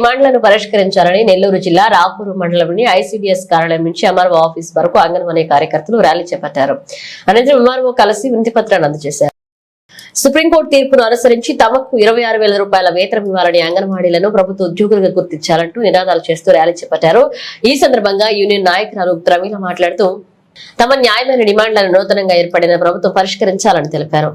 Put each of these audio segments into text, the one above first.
డిమాండ్లను పరిష్కరించాలని నెల్లూరు జిల్లా రాపూరు మండలంలోని ఐసీడీఎస్ కార్యాలయం నుంచి ఎంఆర్ఓ ఆఫీస్ వరకు అంగన్వాడీ కార్యకర్తలు ర్యాలీ చేపట్టారు. అనంతరం ఎంఆర్ఓ కలిసి వినతిపత్రాన్ని అందజేశారు. సుప్రీంకోర్టు తీర్పును అనుసరించి తమకు 26,000 రూపాయల వేతనం ఇవ్వాలని అంగన్వాడీలను ప్రభుత్వ ఉద్యోగులుగా గుర్తించాలంటూ నినాదాలు చేస్తూ ర్యాలీ చేపట్టారు. ఈ సందర్భంగా యూనియన్ నాయకురాలు ప్రమీల మాట్లాడుతూ తమ న్యాయమైన డిమాండ్లను నూతనంగా ఏర్పడిన ప్రభుత్వం పరిష్కరించాలని తెలిపారు.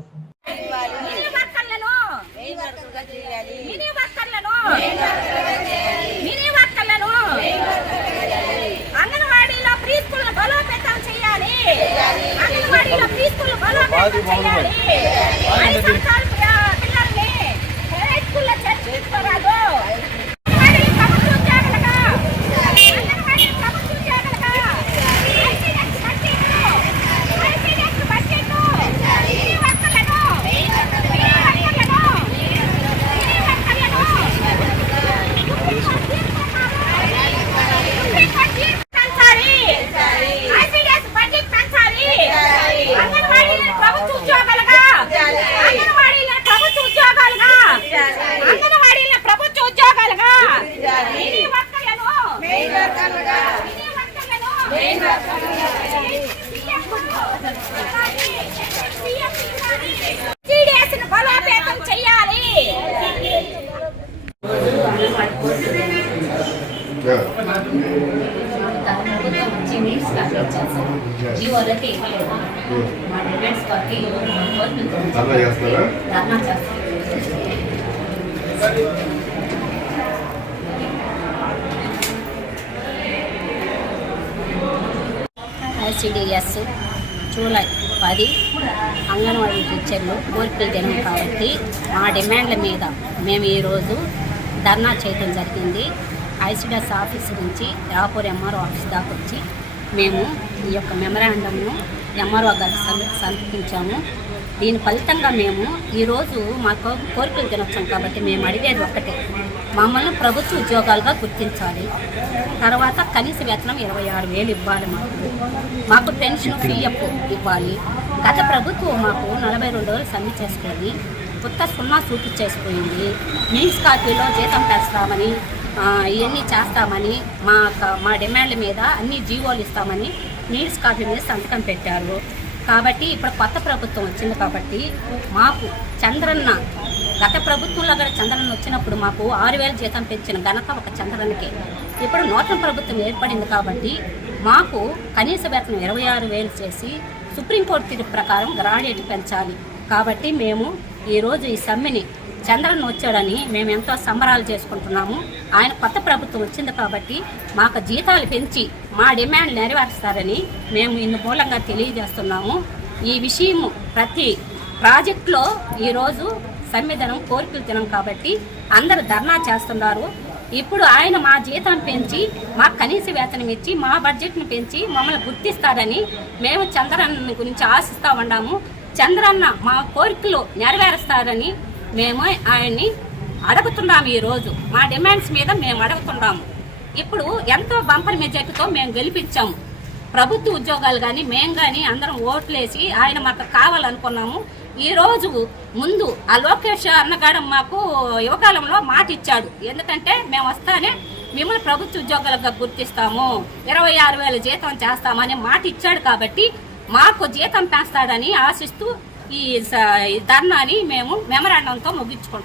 ఐసీడీఎస్ జూలై 10 అంగన్వాడీ టీచర్లు కోరికల దినం కాబట్టి మా డిమాండ్ల మీద మేము ఈరోజు ధర్నా చేయడం జరిగింది. ఐసీడీఎస్ ఆఫీస్ నుంచి రాపూర్ ఎంఆర్ఓ ఆఫీస్ దాకా వచ్చి మేము ఈ యొక్క మెమరాండంను ఎంఆర్ఓ గారికి సమర్పించాము. దీని ఫలితంగా మేము ఈరోజు మాకు కోరికలు తినొచ్చాం కాబట్టి మేము అడిగేది ఒక్కటే, మమ్మల్ని ప్రభుత్వ ఉద్యోగాలుగా గుర్తించాలి. తర్వాత కనీస వేతనం 26,000 ఇవ్వాలి. మాకు పెన్షన్ పిఎఫ్ ఇవ్వాలి. గత ప్రభుత్వం మాకు 42 రోజులు సమ్మె చేసుకొని కొత్త సున్నా చూపించేసిపోయింది. మీన్స్ కాపీలో జీతం పెంచుతామని ఇవన్నీ చేస్తామని మా డిమాండ్ల మీద అన్ని జీవోలు ఇస్తామని నీడ్స్ కాపీ మీద సంతకం పెట్టారు. కాబట్టి ఇప్పుడు కొత్త ప్రభుత్వం వచ్చింది కాబట్టి మాకు చంద్రన్న గత ప్రభుత్వంలో కూడా చంద్రన్న వచ్చినప్పుడు మాకు 6,000 జీతం పెంచిన ఘనత ఒక చంద్రన్నకే. ఇప్పుడు నూతన ప్రభుత్వం ఏర్పడింది కాబట్టి మాకు కనీస వేతనం 26,000 చేసి సుప్రీంకోర్టు తీర్పు ప్రకారం గ్రాడ్యుయేట్ పెంచాలి. కాబట్టి మేము ఈరోజు ఈ సమ్మెని చంద్రన్న వచ్చాడని మేము ఎంతో సంబరాలు చేసుకుంటున్నాము. ఆయన కొత్త ప్రభుత్వం వచ్చింది కాబట్టి మాకు జీతాలు పెంచి మా డిమాండ్ నెరవేరుస్తారని మేము ఇందు మూలంగా తెలియజేస్తున్నాము. ఈ విషయము ప్రతి ప్రాజెక్టులో ఈరోజు సమ్మెదనం కోరికలు తినం కాబట్టి అందరూ ధర్నా చేస్తున్నారు. ఇప్పుడు ఆయన మా జీతం పెంచి మా కనీస వేతనం ఇచ్చి మా బడ్జెట్ను పెంచి మమ్మల్ని గుర్తిస్తారని మేము చంద్రన్న గురించి ఆశిస్తూ ఉన్నాము. చంద్రన్న మా కోరికలు నెరవేరుస్తారని మేము ఆయన్ని అడుగుతున్నాము. ఈరోజు మా డిమాండ్స్ మీద మేము అడుగుతున్నాము. ఇప్పుడు ఎంతో బంపర్ మెజార్టీతో మేము గెలిపించాము. ప్రభుత్వ ఉద్యోగాలు కానీ మేము కానీ అందరం ఓట్లేసి ఆయన మాకు కావాలనుకున్నాము. ఈరోజు ముందు ఆ లోకేష్ అన్నగాడు మాకు యువకాలంలో మాట ఇచ్చాడు. ఎందుకంటే మేము వస్తానే మిమ్మల్ని ప్రభుత్వ ఉద్యోగాలుగా గుర్తిస్తాము, 26,000 జీతం చేస్తామని మాట ఇచ్చాడు. కాబట్టి మాకు జీతం పెంచుతాడని ఆశిస్తూ ఈ ధర్నాని మేము మెమరాండంతో ముగించుకుంటాం.